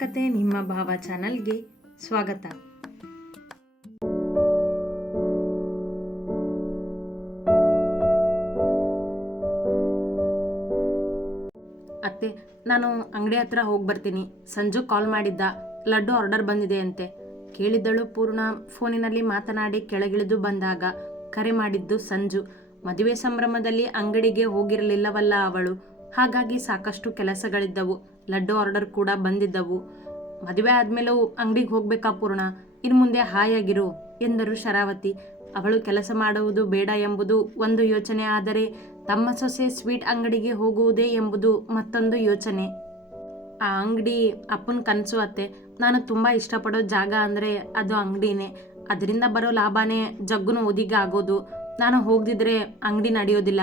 ಕತೆ ನಿಮ್ಮ ಭಾವ ಚಾನಲ್ಗೆ ಸ್ವಾಗತ. ಅತ್ತೆ, ನಾನು ಅಂಗಡಿ ಹತ್ರ ಹೋಗಿ ಬರ್ತೀನಿ. ಸಂಜು ಕಾಲ್ ಮಾಡಿದ್ದ, ಲಡ್ಡು ಆರ್ಡರ್ ಬಂದಿದೆ ಅಂತೆ ಕೇಳಿದ್ದಳು ಪೂರ್ಣ. ಫೋನಿನಲ್ಲಿ ಮಾತನಾಡಿ ಕೆಳಗಿಳಿದು ಬಂದಾಗ ಕರೆ ಮಾಡಿದ್ದು ಸಂಜು. ಮದುವೆ ಸಂಭ್ರಮದಲ್ಲಿ ಅಂಗಡಿಗೆ ಹೋಗಿರಲಿಲ್ಲವಲ್ಲ ಅವಳು, ಹಾಗಾಗಿ ಸಾಕಷ್ಟು ಕೆಲಸಗಳಿದ್ದವು. ಲಡ್ಡು ಆರ್ಡರ್ ಕೂಡ ಬಂದಿದ್ದವು. ಮದುವೆ ಆದ್ಮೇಲೂ ಅಂಗಡಿಗೆ ಹೋಗ್ಬೇಕಾ ಪೂರ್ಣ? ಇನ್ನು ಮುಂದೆ ಹಾಯಾಗಿರು ಎಂದರು ಶರಾವತಿ. ಅವಳು ಕೆಲಸ ಮಾಡುವುದು ಬೇಡ ಎಂಬುದು ಒಂದು ಯೋಚನೆ, ಆದರೆ ತಮ್ಮ ಸೊಸೆ ಸ್ವೀಟ್ ಅಂಗಡಿಗೆ ಹೋಗುವುದೇ ಎಂಬುದು ಮತ್ತೊಂದು ಯೋಚನೆ. ಆ ಅಂಗಡಿ ಅಪ್ಪನ ಕನಸು ಅತ್ತೆ. ನಾನು ತುಂಬ ಇಷ್ಟಪಡೋ ಜಾಗ ಅಂದರೆ ಅದು ಅಂಗಡಿನೇ. ಅದರಿಂದ ಬರೋ ಲಾಭನೇ ಜಗ್ಗುನು ಓದಿಗೆ ಆಗೋದು. ನಾನು ಹೋಗದಿದ್ರೆ ಅಂಗಡಿ ನಡೆಯೋದಿಲ್ಲ.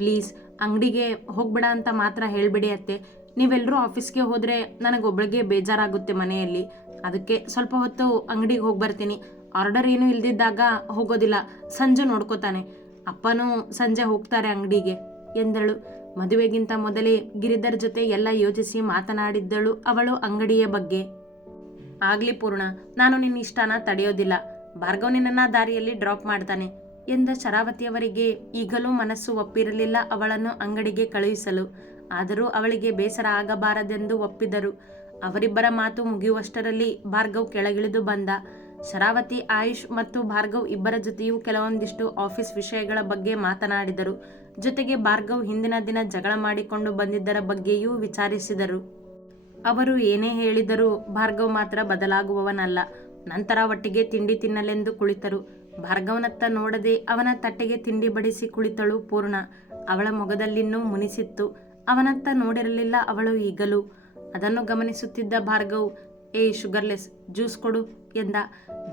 ಪ್ಲೀಸ್ ಅಂಗಡಿಗೆ ಹೋಗ್ಬೇಡ ಅಂತ ಮಾತ್ರ ಹೇಳಿಬಿಡಿ ಅತ್ತೆ. ನೀವೆಲ್ಲರೂ ಆಫೀಸ್ಗೆ ಹೋದರೆ ನನಗೊಬ್ಬಳಿಗೆ ಬೇಜಾರಾಗುತ್ತೆ ಮನೆಯಲ್ಲಿ. ಅದಕ್ಕೆ ಸ್ವಲ್ಪ ಹೊತ್ತು ಅಂಗಡಿಗೆ ಹೋಗಿ ಬರ್ತೀನಿ. ಆರ್ಡರ್ ಏನೂ ಇಲ್ದಿದ್ದಾಗ ಹೋಗೋದಿಲ್ಲ, ಸಂಜೆ ನೋಡ್ಕೋತಾನೆ. ಅಪ್ಪನೂ ಸಂಜೆ ಹೋಗ್ತಾರೆ ಅಂಗಡಿಗೆ ಎಂದಳು. ಮದುವೆಗಿಂತ ಮೊದಲೇ ಗಿರಿಧರ್ ಜೊತೆ ಎಲ್ಲ ಯೋಚಿಸಿ ಮಾತನಾಡಿದ್ದಳು ಅವಳು ಅಂಗಡಿಯ ಬಗ್ಗೆ. ಆಗ್ಲಿ ಪೂರ್ಣ, ನಾನು ನಿನ್ನ ಇಷ್ಟನ ತಡೆಯೋದಿಲ್ಲ. ಭಾರ್ಗವ್ ನಿನ್ನ ದಾರಿಯಲ್ಲಿ ಡ್ರಾಪ್ ಮಾಡ್ತಾನೆ ಎಂದ ಶರಾವತಿಯವರಿಗೆ ಈಗಲೂ ಮನಸ್ಸು ಒಪ್ಪಿರಲಿಲ್ಲ ಅವಳನ್ನು ಅಂಗಡಿಗೆ ಕಳುಹಿಸಲು. ಆದರೂ ಅವಳಿಗೆ ಬೇಸರ ಆಗಬಾರದೆಂದು ಒಪ್ಪಿದರು. ಅವರಿಬ್ಬರ ಮಾತು ಮುಗಿಯುವಷ್ಟರಲ್ಲಿ ಭಾರ್ಗವ್ ಕೆಳಗಿಳಿದು ಬಂದ. ಶರಾವತಿ, ಆಯುಷ್ ಮತ್ತು ಭಾರ್ಗವ್ ಇಬ್ಬರ ಜೊತೆಯೂ ಕೆಲವೊಂದಿಷ್ಟು ಆಫೀಸ್ ವಿಷಯಗಳ ಬಗ್ಗೆ ಮಾತನಾಡಿದರು. ಜೊತೆಗೆ ಭಾರ್ಗವ್ ಹಿಂದಿನ ದಿನ ಜಗಳ ಮಾಡಿಕೊಂಡು ಬಂದಿದ್ದರ ಬಗ್ಗೆಯೂ ವಿಚಾರಿಸಿದರು. ಅವರು ಏನೇ ಹೇಳಿದರೂ ಭಾರ್ಗವ್ ಮಾತ್ರ ಬದಲಾಗುವವನಲ್ಲ. ನಂತರ ಒಟ್ಟಿಗೆ ತಿಂಡಿ ತಿನ್ನಲೆಂದು ಕುಳಿತರು. ಭಾರ್ಗವ್ನತ್ತ ನೋಡದೆ ಅವನ ತಟ್ಟೆಗೆ ತಿಂಡಿ ಬಡಿಸಿ ಕುಳಿತಳು ಪೂರ್ಣ. ಅವಳ ಮೊಗದಲ್ಲಿನ್ನೂ ಮುನಿಸಿತ್ತು. ಅವನತ್ತ ನೋಡಿರಲಿಲ್ಲ ಅವಳು ಈಗಲೂ. ಅದನ್ನು ಗಮನಿಸುತ್ತಿದ್ದ ಭಾರ್ಗವ್, ಶುಗರ್ಲೆಸ್ ಜ್ಯೂಸ್ ಕೊಡು ಎಂದ.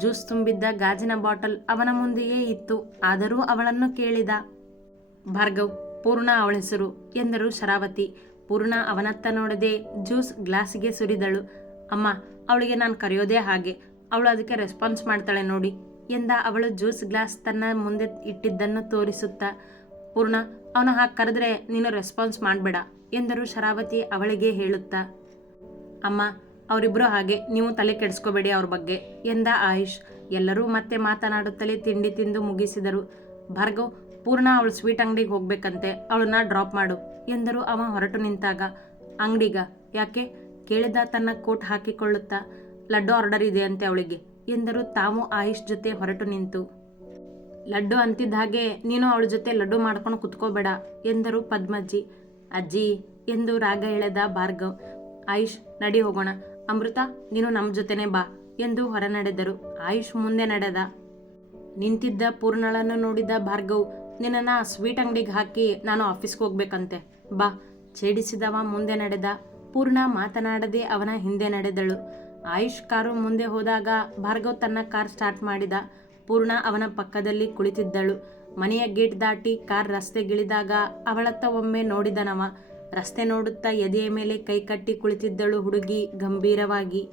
ಜ್ಯೂಸ್ ತುಂಬಿದ್ದ ಗಾಜಿನ ಬಾಟಲ್ ಅವನ ಮುಂದೆಯೇ ಇತ್ತು. ಆದರೂ ಅವಳನ್ನು ಕೇಳಿದ. ಭಾರ್ಗವ್, ಪೂರ್ಣ ಅವಳ ಹೆಸರು ಎಂದರು ಶರಾವತಿ. ಪೂರ್ಣ ಅವನತ್ತ ನೋಡದೆ ಜ್ಯೂಸ್ ಗ್ಲಾಸಿಗೆ ಸುರಿದಳು. ಅಮ್ಮ, ಅವಳಿಗೆ ನಾನು ಕರೆಯೋದೇ ಹಾಗೆ. ಅವಳು ಅದಕ್ಕೆ ರೆಸ್ಪಾನ್ಸ್ ಮಾಡ್ತಾಳೆ ನೋಡಿ ಎಂದ ಅವಳು ಜ್ಯೂಸ್ ಗ್ಲಾಸ್ ತನ್ನ ಮುಂದೆ ಇಟ್ಟಿದ್ದನ್ನು ತೋರಿಸುತ್ತಾ. ಪೂರ್ಣ, ಅವನು ಹಾಗೆ ಕರೆದ್ರೆ ನೀನು ರೆಸ್ಪಾನ್ಸ್ ಮಾಡಬೇಡ ಎಂದರು ಶರಾವತಿ ಅವಳಿಗೆ ಹೇಳುತ್ತಾ. ಅಮ್ಮ, ಅವರಿಬ್ಬರು ಹಾಗೆ, ನೀವು ತಲೆ ಕೆಡಿಸ್ಕೋಬೇಡಿ ಅವ್ರ ಬಗ್ಗೆ ಎಂದ ಆಯುಷ್. ಎಲ್ಲರೂ ಮತ್ತೆ ಮಾತನಾಡುತ್ತಲೇ ತಿಂಡಿ ತಿಂದು ಮುಗಿಸಿದರು. ಭಾರ್ಗವ್, ಪೂರ್ಣ ಅವಳು ಸ್ವೀಟ್ ಅಂಗಡಿಗೆ ಹೋಗ್ಬೇಕಂತೆ, ಅವಳನ್ನ ಡ್ರಾಪ್ ಮಾಡು ಎಂದರು ಅವ ಹೊರಟು ನಿಂತಾಗ. ಅಂಗಡಿಗ? ಯಾಕೆ ಕೇಳಿದ ತನ್ನ ಕೋಟ್ ಹಾಕಿಕೊಳ್ಳುತ್ತಾ. ಲಡ್ಡು ಆರ್ಡರ್ ಇದೆ ಅಂತೆ ಅವಳಿಗೆ ಎಂದರು ತಾವು ಆಯುಷ್ ಜೊತೆ ಹೊರಟು ನಿಂತು. ಲಡ್ಡು ಅಂತಿದ್ದ ಹಾಗೆ ನೀನು ಅವಳ ಜೊತೆ ಲಡ್ಡು ಮಾಡ್ಕೊಂಡು ಕುತ್ಕೋಬೇಡ ಎಂದರು ಪದ್ಮಜ್ಜಿ. ಅಜ್ಜಿ ಎಂದು ರಾಗ ಎಳೆದ ಭಾರ್ಗವ್. ಆಯುಷ್, ನಡಿ ಹೋಗೋಣ. ಅಮೃತ, ನೀನು ನಮ್ಮ ಜೊತೆನೇ ಬಾ ಎಂದು ಹೊರ ನಡೆದರು. ಆಯುಷ್ ಮುಂದೆ ನಡೆದ. ನಿಂತಿದ್ದ ಪೂರ್ಣಳನ್ನು ನೋಡಿದ ಭಾರ್ಗವ್, ನಿನ್ನನ್ನು ಸ್ವೀಟ್ ಅಂಗಡಿಗೆ ಹಾಕಿ ನಾನು ಆಫೀಸ್ಗೆ ಹೋಗ್ಬೇಕಂತೆ, ಬಾ ಛೇಡಿಸಿದವ ಮುಂದೆ ನಡೆದ. ಪೂರ್ಣ ಮಾತನಾಡದೆ ಅವನ ಹಿಂದೆ ನಡೆದಳು. ಆಯುಷ್ ಕಾರು ಮುಂದೆ ಹೋದಾಗ ಭಾರ್ಗವ್ ತನ್ನ ಕಾರ್ ಸ್ಟಾರ್ಟ್ ಮಾಡಿದ. ಪೂರ್ಣ ಅವನ ಪಕ್ಕದಲ್ಲಿ ಕುಳಿತಿದ್ದಳು. ಮನೆಯ ಗೇಟ್ ದಾಟಿ ಕಾರ್ ರಸ್ತೆಗಿಳಿದಾಗ ಅವಳತ್ತ ಒಮ್ಮೆ ನೋಡಿದನವ. ರಸ್ತೆ ನೋಡುತ್ತಾ ಎದೆಯ ಮೇಲೆ ಕೈ ಕಟ್ಟಿ ಕುಳಿತಿದ್ದಳು ಹುಡುಗಿ ಗಂಭೀರವಾಗಿ.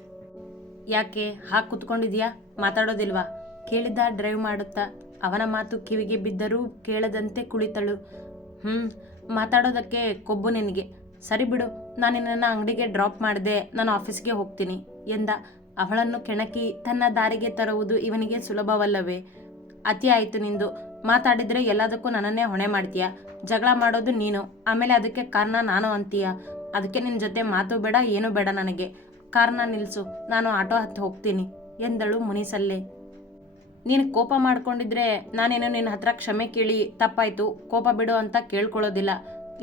ಯಾಕೆ ಹಾಗೆ ಕುತ್ಕೊಂಡಿದ್ಯಾ, ಮಾತಾಡೋದಿಲ್ವಾ ಕೇಳಿದ ಡ್ರೈವ್ ಮಾಡುತ್ತಾ. ಅವನ ಮಾತು ಕಿವಿಗೆ ಬಿದ್ದರೂ ಕೇಳದಂತೆ ಕುಳಿತಳು. ಮಾತಾಡೋದಕ್ಕೆ ಕೊಬ್ಬು ನಿನಗೆ. ಸರಿ ಬಿಡು, ನಾನು ನಿನ್ನನ್ನು ಅಂಗಡಿಗೆ ಡ್ರಾಪ್ ಮಾಡಿದೆ, ನಾನು ಆಫೀಸ್ಗೆ ಹೋಗ್ತೀನಿ ಎಂದ. ಅವಳನ್ನು ಕೆಣಕಿ ತನ್ನ ದಾರಿಗೆ ತರುವುದು ಇವನಿಗೆ ಸುಲಭವಲ್ಲವೇ? ಅತಿ ಆಯಿತು ನಿಂದು. ಮಾತಾಡಿದರೆ ಎಲ್ಲದಕ್ಕೂ ನನ್ನನ್ನೇ ಹೊಣೆ ಮಾಡ್ತೀಯ. ಜಗಳ ಮಾಡೋದು ನೀನು, ಆಮೇಲೆ ಅದಕ್ಕೆ ಕಾರಣ ನಾನು ಅಂತೀಯ. ಅದಕ್ಕೆ ನಿನ್ನ ಜೊತೆ ಮಾತು ಬೇಡ, ಏನೂ ಬೇಡ ನನಗೆ. ಕಾರನ್ನ ನಿಲ್ಲಿಸು, ನಾನು ಆಟೋ ಹತ್ತಿ ಹೋಗ್ತೀನಿ ಎಂದಳು ಮುನಿಸಲ್ಲೇ. ನೀನು ಕೋಪ ಮಾಡ್ಕೊಂಡಿದ್ರೆ ನಾನೇನು ನಿನ್ನ ಹತ್ರ ಕ್ಷಮೆ ಕೇಳಿ ತಪ್ಪಾಯಿತು ಕೋಪ ಬಿಡು ಅಂತ ಕೇಳ್ಕೊಳ್ಳೋದಿಲ್ಲ.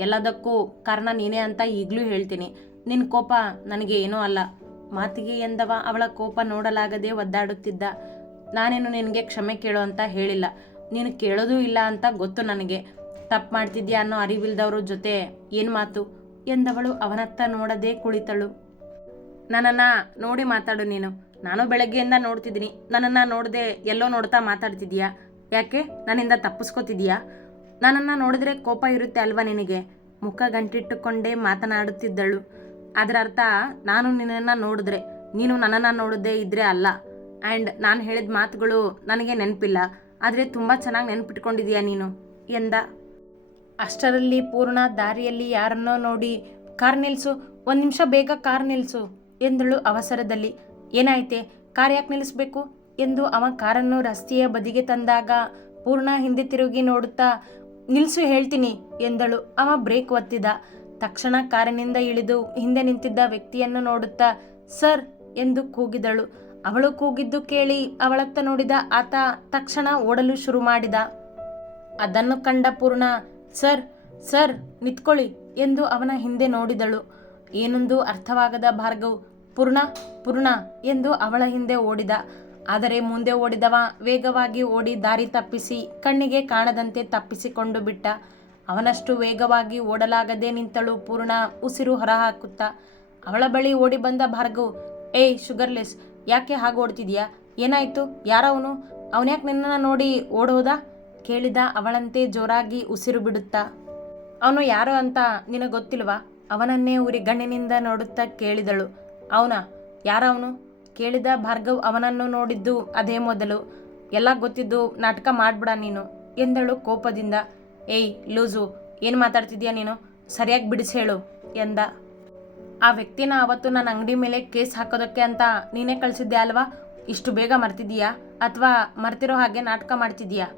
ಎಲ್ಲದಕ್ಕೂ ಕಾರಣ ನೀನೇ ಅಂತ ಈಗಲೂ ಹೇಳ್ತೀನಿ. ನಿನ್ನ ಕೋಪ ನನಗೆ ಏನೂ ಅಲ್ಲ. ಮಾತಿಗೆ ಎಂದವ ಅವಳ ಕೋಪ ನೋಡಲಾಗದೆ ಒದ್ದಾಡುತ್ತಿದ್ದ. ನಾನೇನು ನಿನಗೆ ಕ್ಷಮೆ ಕೇಳು ಅಂತ ಹೇಳಿಲ್ಲ. ನೀನು ಕೇಳೋದೂ ಇಲ್ಲ ಅಂತ ಗೊತ್ತು ನನಗೆ. ತಪ್ಪು ಮಾಡ್ತಿದ್ಯಾ ಅನ್ನೋ ಅರಿವಿಲ್ದವ್ರ ಜೊತೆ ಏನು ಮಾತು ಎಂದವಳು ಅವನತ್ತ ನೋಡದೆ ಕುಳಿತಳು. ನನ್ನನ್ನು ನೋಡಿ ಮಾತಾಡು ನೀನು. ನಾನು ಬೆಳಗ್ಗೆಯಿಂದ ನೋಡ್ತಿದ್ದೀನಿ. ನನ್ನನ್ನು ನೋಡದೆ ಎಲ್ಲೋ ನೋಡ್ತಾ ಮಾತಾಡ್ತಿದ್ಯಾ. ಯಾಕೆ ನನ್ನಿಂದ ತಪ್ಪಿಸ್ಕೋತಿದ್ಯಾ? ನನ್ನನ್ನು ನೋಡಿದ್ರೆ ಕೋಪ ಇರುತ್ತೆ ಅಲ್ವಾ ನಿನಗೆ? ಮುಖ ಗಂಟಿಟ್ಟುಕೊಂಡೇ ಮಾತನಾಡುತ್ತಿದ್ದಳು. ಅದರ ಅರ್ಥ ನಾನು ನಿನ್ನನ್ನು ನೋಡಿದ್ರೆ ನೀನು ನನ್ನನ್ನು ನೋಡದೇ ಇದ್ರೆ ಅಲ್ಲ. ಆ್ಯಂಡ್ ನಾನು ಹೇಳಿದ ಮಾತುಗಳು ನನಗೆ ನೆನಪಿಲ್ಲ, ಆದರೆ ತುಂಬ ಚೆನ್ನಾಗಿ ನೆನಪಿಟ್ಕೊಂಡಿದೀಯ ನೀನು ಎಂದ. ಅಷ್ಟರಲ್ಲಿ ಪೂರ್ಣ ದಾರಿಯಲ್ಲಿ ಯಾರನ್ನೋ ನೋಡಿ, ಕಾರ್ ನಿಲ್ಲಿಸು, ಒಂದು ನಿಮಿಷ ಬೇಗ ಕಾರ್ ನಿಲ್ಲಿಸು ಎಂದಳು ಅವಸರದಲ್ಲಿ. ಏನಾಯ್ತೆ? ಕಾರ್ ಯಾಕೆ ನಿಲ್ಲಿಸ್ಬೇಕು ಎಂದು ಅವ ಕಾರನ್ನು ರಸ್ತೆಯ ಬದಿಗೆ ತಂದಾಗ ಪೂರ್ಣ ಹಿಂದೆ ತಿರುಗಿ ನೋಡುತ್ತಾ ನಿಲ್ಸು ಹೇಳ್ತೀನಿ ಎಂದಳು. ಅವ ಬ್ರೇಕ್ ಒತ್ತಿದ. ತಕ್ಷಣ ಕಾರಿನಿಂದ ಇಳಿದು ಹಿಂದೆ ನಿಂತಿದ್ದ ವ್ಯಕ್ತಿಯನ್ನು ನೋಡುತ್ತಾ ಸರ್ ಎಂದು ಕೂಗಿದಳು. ಅವಳು ಕೂಗಿದ್ದು ಕೇಳಿ ಅವಳತ್ತ ನೋಡಿದ ಆತ ತಕ್ಷಣ ಓಡಲು ಶುರು ಮಾಡಿದ. ಅದನ್ನು ಕಂಡ ಪೂರ್ಣ ಸರ್ ಸರ್ ನಿಂತ್ಕೊಳ್ಳಿ ಎಂದು ಅವನ ಹಿಂದೆ ನೋಡಿದಳು. ಏನೊಂದು ಅರ್ಥವಾಗದ ಭಾರ್ಗವ್ ಪೂರ್ಣ ಪೂರ್ಣ ಎಂದು ಅವಳ ಹಿಂದೆ ಓಡಿದ. ಆದರೆ ಮುಂದೆ ಓಡಿದವ ವೇಗವಾಗಿ ಓಡಿ ದಾರಿ ತಪ್ಪಿಸಿ ಕಣ್ಣಿಗೆ ಕಾಣದಂತೆ ತಪ್ಪಿಸಿಕೊಂಡು ಬಿಟ್ಟ. ಅವನಷ್ಟು ವೇಗವಾಗಿ ಓಡಲಾಗದೆ ನಿಂತಳು ಪೂರ್ಣ ಉಸಿರು ಹೊರಹಾಕುತ್ತಾ. ಅವಳ ಬಳಿ ಓಡಿ ಬಂದ ಭಾರ್ಗವ್ ಏಯ್ ಶುಗರ್ಲೆಸ್, ಯಾಕೆ ಹಾಗೆ ಓಡ್ತಿದ್ಯಾ? ಏನಾಯ್ತು? ಯಾರವನು? ಅವನ್ಯಾಕೆ ನಿನ್ನನ್ನು ನೋಡಿ ಓಡೋದ ಕೇಳಿದ ಅವಳಂತೆ ಜೋರಾಗಿ ಉಸಿರು ಬಿಡುತ್ತಾ. ಅವನು ಯಾರು ಅಂತ ನಿನಗೆ ಗೊತ್ತಿಲ್ವಾ? ಅವನನ್ನೇ ಉರಿಗಣ್ಣಿನಿಂದ ನೋಡುತ್ತಾ ಕೇಳಿದಳು. ಅವನಾ? ಯಾರವನು ಕೇಳಿದ ಭಾರ್ಗವ್ ಅವನನ್ನು ನೋಡಿದ್ದು ಅದೇ ಮೊದಲು. ಎಲ್ಲ ಗೊತ್ತಿದ್ದು ನಾಟಕ ಮಾಡ್ಬಿಡ ನೀನು ಎಂದಳು ಕೋಪದಿಂದ. ಏಯ್ ಲೂಸು, ಏನು ಮಾತಾಡ್ತಿದ್ಯಾ ನೀನು? ಸರಿಯಾಗಿ ಬಿಡಿಸಿ ಹೇಳು ಎಂದ. ಆ ವ್ಯಕ್ತಿನ ಅವತ್ತು ನನ್ನ ಅಂಗಡಿ ಮೇಲೆ ಕೇಸ್ ಹಾಕೋದಕ್ಕೆ ಅಂತ ನೀನೇ ಕಳಿಸಿದ್ದೆ ಅಲ್ವಾ? ಇಷ್ಟು ಬೇಗ ಮರ್ತಿದೀಯಾ ಅಥವಾ ಮರ್ತಿರೋ ಹಾಗೆ ನಾಟಕ ಮಾಡ್ತಿದೀಯಾ?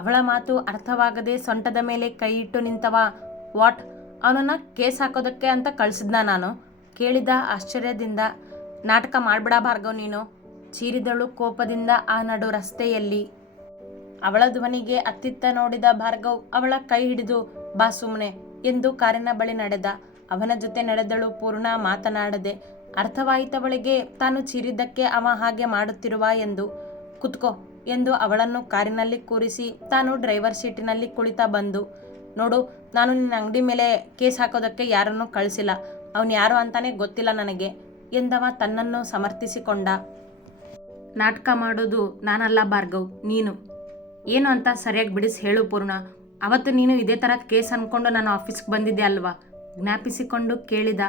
ಅವಳ ಮಾತು ಅರ್ಥವಾಗದೆ ಸೊಂಟದ ಮೇಲೆ ಕೈ ಇಟ್ಟು ನಿಂತವ. ವಾಟ್? ಅವನನ್ನು ಕೇಸ್ ಹಾಕೋದಕ್ಕೆ ಅಂತ ಕಳಿಸಿದ್ನ ನಾನು ಕೇಳಿದ ಆಶ್ಚರ್ಯದಿಂದ. ನಾಟಕ ಮಾಡ್ಬಿಡ ಭಾರ್ಗವ್ ನೀನು ಚೀರಿದಳು ಕೋಪದಿಂದ ಆ ನಡು ರಸ್ತೆಯಲ್ಲಿ. ಅವಳ ಧ್ವನಿಗೆ ಅತ್ತಿತ್ತ ನೋಡಿದ ಭಾರ್ಗವ್ ಅವಳ ಕೈ ಹಿಡಿದು ಬಾ ಸುಮ್ಮನೆ ಎಂದು ಕಾರಿನ ಬಳಿ ನಡೆದ. ಅವನ ಜೊತೆ ನಡೆದಳು ಪೂರ್ಣ ಮಾತನಾಡದೆ. ಅರ್ಥವಾಯಿತವಳಿಗೆ ತಾನು ಚೀರಿದ್ದಕ್ಕೆ ಅವ ಹಾಗೆ ಮಾಡುತ್ತಿರುವ ಎಂದು. ಕುತ್ಕೋ ಎಂದು ಅವಳನ್ನು ಕಾರಿನಲ್ಲಿ ಕೂರಿಸಿ ತಾನು ಡ್ರೈವರ್ ಸೀಟಿನಲ್ಲಿ ಕುಳಿತ ಬಂದು. ನೋಡು, ನಾನು ನಿನ್ನ ಅಂಗಡಿ ಮೇಲೆ ಕೇಸ್ ಹಾಕೋದಕ್ಕೆ ಯಾರನ್ನೂ ಕಳಿಸಿಲ್ಲ. ಅವನು ಯಾರು ಅಂತಾನೆ ಗೊತ್ತಿಲ್ಲ ನನಗೆ ಎಂದವ ತನ್ನನ್ನು ಸಮರ್ಥಿಸಿಕೊಂಡ. ನಾಟಕ ಮಾಡೋದು ನಾನಲ್ಲ ಭಾರ್ಗವ್, ನೀನು. ಏನು ಅಂತ ಸರಿಯಾಗಿ ಬಿಡಿಸಿ ಹೇಳು ಪೂರ್ಣ. ಅವತ್ತು ನೀನು ಇದೇ ಥರ ಕೇಸ್ ಅಂದ್ಕೊಂಡು ನಾನು ಆಫೀಸ್ಗೆ ಬಂದಿದ್ದೆ ಅಲ್ವಾ? ಜ್ಞಾಪಿಸಿಕೊಂಡು ಕೇಳಿದ.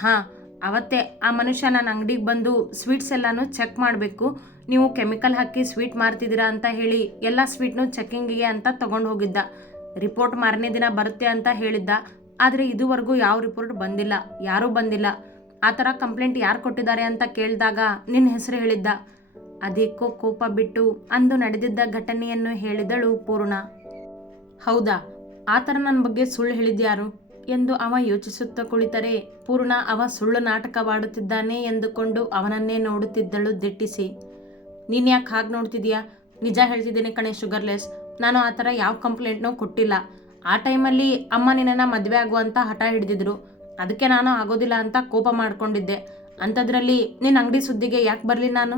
ಹಾಂ, ಅವತ್ತೇ ಆ ಮನುಷ್ಯ ನನ್ನ ಅಂಗಡಿಗೆ ಬಂದು ಸ್ವೀಟ್ಸ್ ಎಲ್ಲನೂ ಚೆಕ್ ಮಾಡಬೇಕು, ನೀವು ಕೆಮಿಕಲ್ ಹಾಕಿ ಸ್ವೀಟ್ ಮಾರ್ತಿದ್ದೀರಾ ಅಂತ ಹೇಳಿ ಎಲ್ಲ ಸ್ವೀಟ್ನು ಚೆಕ್ಕಿಂಗಿಗೆ ಅಂತ ತೊಗೊಂಡು ಹೋಗಿದ್ದ. ರಿಪೋರ್ಟ್ ಮಾರನೇ ದಿನ ಬರುತ್ತೆ ಅಂತ ಹೇಳಿದ್ದ. ಆದರೆ ಇದುವರೆಗೂ ಯಾವ ರಿಪೋರ್ಟ್ ಬಂದಿಲ್ಲ, ಯಾರೂ ಬಂದಿಲ್ಲ. ಆ ಥರ ಕಂಪ್ಲೇಂಟ್ ಯಾರು ಕೊಟ್ಟಿದ್ದಾರೆ ಅಂತ ಕೇಳಿದಾಗ ನಿನ್ನ ಹೆಸರು ಹೇಳಿದ್ದ. ಅದೇಕೋ ಕೋಪ ಬಿಟ್ಟು ಅಂದು ನಡೆದಿದ್ದ ಘಟನೆಯನ್ನು ಹೇಳಿದಳು ಪೂರ್ಣ. ಹೌದಾ? ಆ ಥರ ನನ್ನ ಬಗ್ಗೆ ಸುಳ್ಳು ಹೇಳಿದ್ಯಾರು ಎಂದು ಅವ ಯೋಚಿಸುತ್ತಾ ಕುಳಿತರೆ ಪೂರ್ಣ ಅವ ಸುಳ್ಳು ನಾಟಕವಾಡುತ್ತಿದ್ದಾನೆ ಎಂದುಕೊಂಡು ಅವನನ್ನೇ ನೋಡುತ್ತಿದ್ದಳು ದಿಟ್ಟಿಸಿ. ನೀನು ಯಾಕೆ ಹಾಗೆ ನೋಡ್ತಿದ್ಯಾ? ನಿಜ ಹೇಳ್ತಿದ್ದೀನಿ ಕಣೆ ಶುಗರ್ಲೆಸ್, ನಾನು ಆ ಥರ ಯಾವ ಕಂಪ್ಲೇಂಟ್ನೂ ಕೊಟ್ಟಿಲ್ಲ. ಆ ಟೈಮಲ್ಲಿ ಅಮ್ಮ ನಿನ್ನನ್ನು ಮದುವೆ ಆಗುವಂತ ಹಠ ಹಿಡಿದಿದ್ರು. ಅದಕ್ಕೆ ನಾನು ಆಗೋದಿಲ್ಲ ಅಂತ ಕೋಪ ಮಾಡ್ಕೊಂಡಿದ್ದೆ. ಅಂಥದ್ರಲ್ಲಿ ನಿನ್ನ ಅಂಗಡಿ ಸುದ್ದಿಗೆ ಯಾಕೆ ಬರಲಿ ನಾನು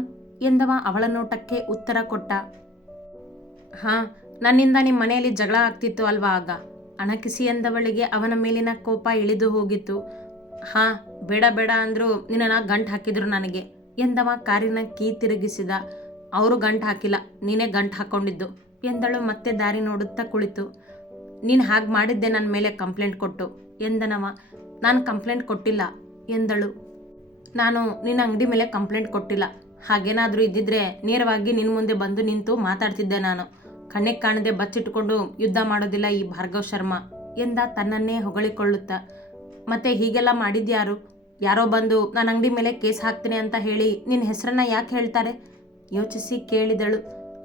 ಎಂದವ ಅವಳ ನೋಟಕ್ಕೆ ಉತ್ತರ ಕೊಟ್ಟ. ಹಾಂ, ನನ್ನಿಂದ ನಿಮ್ಮ ಮನೆಯಲ್ಲಿ ಜಗಳ ಆಗ್ತಿತ್ತು ಅಲ್ವಾ ಆಗ? ಅಣಕಿಸಿ ಎಂದವಳಿಗೆ ಅವನ ಮೇಲಿನ ಕೋಪ ಇಳಿದು ಹೋಗಿತ್ತು. ಹಾಂ, ಬೇಡ ಬೇಡ ಅಂದರೂ ನಿನ್ನನ್ನು ಗಂಟು ಹಾಕಿದ್ರು ನನಗೆ ಎಂದವ ಕಾರಿನ ಕೀ ತಿರುಗಿಸಿದ. ಅವರು ಗಂಟು ಹಾಕಿಲ್ಲ, ನೀನೇ ಗಂಟು ಹಾಕ್ಕೊಂಡಿದ್ದು ಎಂದಳು ಮತ್ತೆ ದಾರಿ ನೋಡುತ್ತಾ ಕುಳಿತು. ನೀನು ಹಾಗೆ ಮಾಡಿದ್ದೆ ನನ್ನ ಮೇಲೆ ಕಂಪ್ಲೇಂಟ್ ಕೊಟ್ಟು ಎಂದನವ. ನಾನು ಕಂಪ್ಲೇಂಟ್ ಕೊಟ್ಟಿಲ್ಲ ಎಂದಳು. ನಾನು ನಿನ್ನ ಅಂಗಡಿ ಮೇಲೆ ಕಂಪ್ಲೇಂಟ್ ಕೊಟ್ಟಿಲ್ಲ. ಹಾಗೇನಾದರೂ ಇದ್ದಿದ್ರೆ ನೇರವಾಗಿ ನಿನ್ನ ಮುಂದೆ ಬಂದು ನಿಂತು ಮಾತಾಡ್ತಿದ್ದೆ ನಾನು. ಕಣ್ಣಿಗೆ ಕಾಣದೆ ಬಚ್ಚಿಟ್ಕೊಂಡು ಯುದ್ಧ ಮಾಡೋದಿಲ್ಲ ಈ ಭಾರ್ಗವ್ ಶರ್ಮಾ ಎಂದ ತನ್ನನ್ನೇ ಹೊಗಳಿಕೊಳ್ಳುತ್ತಾ. ಮತ್ತೆ ಹೀಗೆಲ್ಲ ಮಾಡಿದ್ಯಾರು? ಯಾರೋ ಬಂದು ನನ್ನ ಅಂಗಡಿ ಮೇಲೆ ಕೇಸ್ ಹಾಕ್ತೀನಿ ಅಂತ ಹೇಳಿ ನಿನ್ನ ಹೆಸರನ್ನ ಯಾಕೆ ಹೇಳ್ತಾರೆ ಯೋಚಿಸಿ ಕೇಳಿದಳು.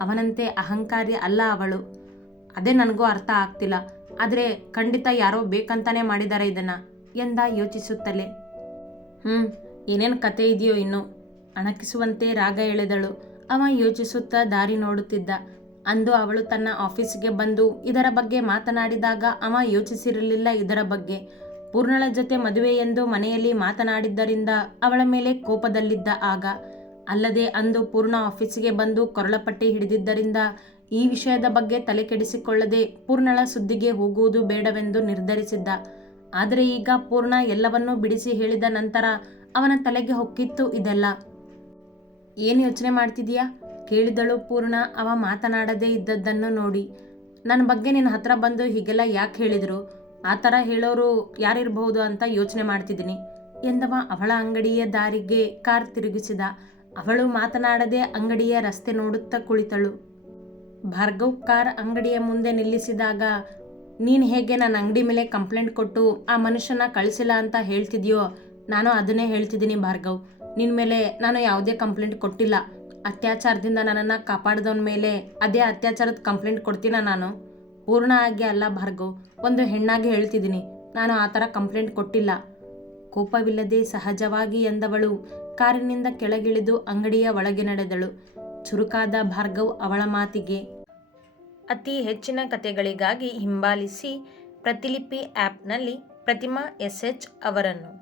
ಅವನಂತೆ ಅಹಂಕಾರಿ ಅಲ್ಲ ಅವಳು. ಅದೇ ನನಗೂ ಅರ್ಥ ಆಗ್ತಿಲ್ಲ. ಆದರೆ ಖಂಡಿತ ಯಾರೋ ಬೇಕಂತಾನೆ ಮಾಡಿದ್ದಾರೆ ಇದನ್ನು ಎಂದ ಯೋಚಿಸುತ್ತಲೇ. ಏನೇನು ಕತೆ ಇದೆಯೋ ಇನ್ನು ಅಣಕಿಸುವಂತೆ ರಾಗ ಎಳೆದಳು. ಅವ ಯೋಚಿಸುತ್ತಾ ದಾರಿ ನೋಡುತ್ತಿದ್ದ. ಅಂದು ಅವಳು ತನ್ನ ಆಫೀಸಿಗೆ ಬಂದು ಇದರ ಬಗ್ಗೆ ಮಾತನಾಡಿದಾಗ ಅವ ಯೋಚಿಸಿರಲಿಲ್ಲ ಇದರ ಬಗ್ಗೆ. ಪೂರ್ಣಳ ಜೊತೆ ಮದುವೆ ಎಂದು ಮನೆಯಲ್ಲಿ ಮಾತನಾಡಿದ್ದರಿಂದ ಅವಳ ಮೇಲೆ ಕೋಪದಲ್ಲಿದ್ದ ಆಗ. ಅಲ್ಲದೆ ಅಂದು ಪೂರ್ಣ ಆಫೀಸಿಗೆ ಬಂದು ಕೊರಳಪಟ್ಟಿ ಹಿಡಿದಿದ್ದರಿಂದ ಈ ವಿಷಯದ ಬಗ್ಗೆ ತಲೆ ಕೆಡಿಸಿಕೊಳ್ಳದೆ ಪೂರ್ಣಳ ಸುದ್ದಿಗೆ ಹೋಗುವುದು ಬೇಡವೆಂದು ನಿರ್ಧರಿಸಿದ್ದ. ಆದರೆ ಈಗ ಪೂರ್ಣ ಎಲ್ಲವನ್ನೂ ಬಿಡಿಸಿ ಹೇಳಿದ ನಂತರ ಅವನ ತಲೆಗೆ ಹೊಕ್ಕಿತ್ತು ಇದೆಲ್ಲ. ಏನು ಯೋಚನೆ ಮಾಡ್ತಿದೀಯಾ ಕೇಳಿದಳು ಪೂರ್ಣ ಅವ ಮಾತನಾಡದೇ ಇದ್ದದ್ದನ್ನು ನೋಡಿ. ನನ್ನ ಬಗ್ಗೆ ನಿನ್ನ ಹತ್ರ ಬಂದು ಹೀಗೆಲ್ಲ ಯಾಕೆ ಹೇಳಿದರು? ಆ ಥರ ಹೇಳೋರು ಯಾರಿರಬಹುದು ಅಂತ ಯೋಚನೆ ಮಾಡ್ತಿದ್ದೀನಿ ಎಂದವ ಅವಳ ಅಂಗಡಿಯ ದಾರಿಗೆ ಕಾರ್ ತಿರುಗಿಸಿದ. ಅವಳು ಮಾತನಾಡದೆ ಅಂಗಡಿಯ ರಸ್ತೆ ನೋಡುತ್ತಾ ಕುಳಿತಳು. ಭಾರ್ಗವ್ ಕಾರ್ ಅಂಗಡಿಯ ಮುಂದೆ ನಿಲ್ಲಿಸಿದಾಗ, ನೀನು ಹೇಗೆ ನನ್ನ ಅಂಗಡಿ ಮೇಲೆ ಕಂಪ್ಲೇಂಟ್ ಕೊಟ್ಟು ಆ ಮನುಷ್ಯನ ಕಳಿಸಿಲ್ಲ ಅಂತ ಹೇಳ್ತಿದ್ಯೋ, ನಾನು ಅದನ್ನೇ ಹೇಳ್ತಿದ್ದೀನಿ ಭಾರ್ಗವ್. ನಿನ್ನ ಮೇಲೆ ನಾನು ಯಾವುದೇ ಕಂಪ್ಲೇಂಟ್ ಕೊಟ್ಟಿಲ್ಲ. ಅತ್ಯಾಚಾರದಿಂದ ನನ್ನನ್ನು ಕಾಪಾಡಿದವನ ಮೇಲೆ ಅದೇ ಅತ್ಯಾಚಾರದ ಕಂಪ್ಲೇಂಟ್ ಕೊಡ್ತೀನ ನಾನು? ಪೂರ್ಣ ಆಗಿ ಅಲ್ಲ ಭಾರ್ಗವ್, ಒಂದು ಹೆಣ್ಣಾಗಿ ಹೇಳ್ತಿದ್ದೀನಿ, ನಾನು ಆ ಥರ ಕಂಪ್ಲೇಂಟ್ ಕೊಟ್ಟಿಲ್ಲ. ಕೋಪವಿಲ್ಲದೆ ಸಹಜವಾಗಿ ಎಂದವಳು ಕಾರಿನಿಂದ ಕೆಳಗಿಳಿದು ಅಂಗಡಿಯ ಒಳಗೆ ನಡೆದಳು. ಚುರುಕಾದ ಭಾರ್ಗವ್ ಅವಳ ಮಾತಿಗೆ ಅತಿ ಹೆಚ್ಚಿನ ಕಥೆಗಳಿಗಾಗಿ ಹಿಂಬಾಲಿಸಿ ಪ್ರತಿಲಿಪಿ ಆ್ಯಪ್ನಲ್ಲಿ ಪ್ರತಿಮಾ SH ಅವರನ್ನು.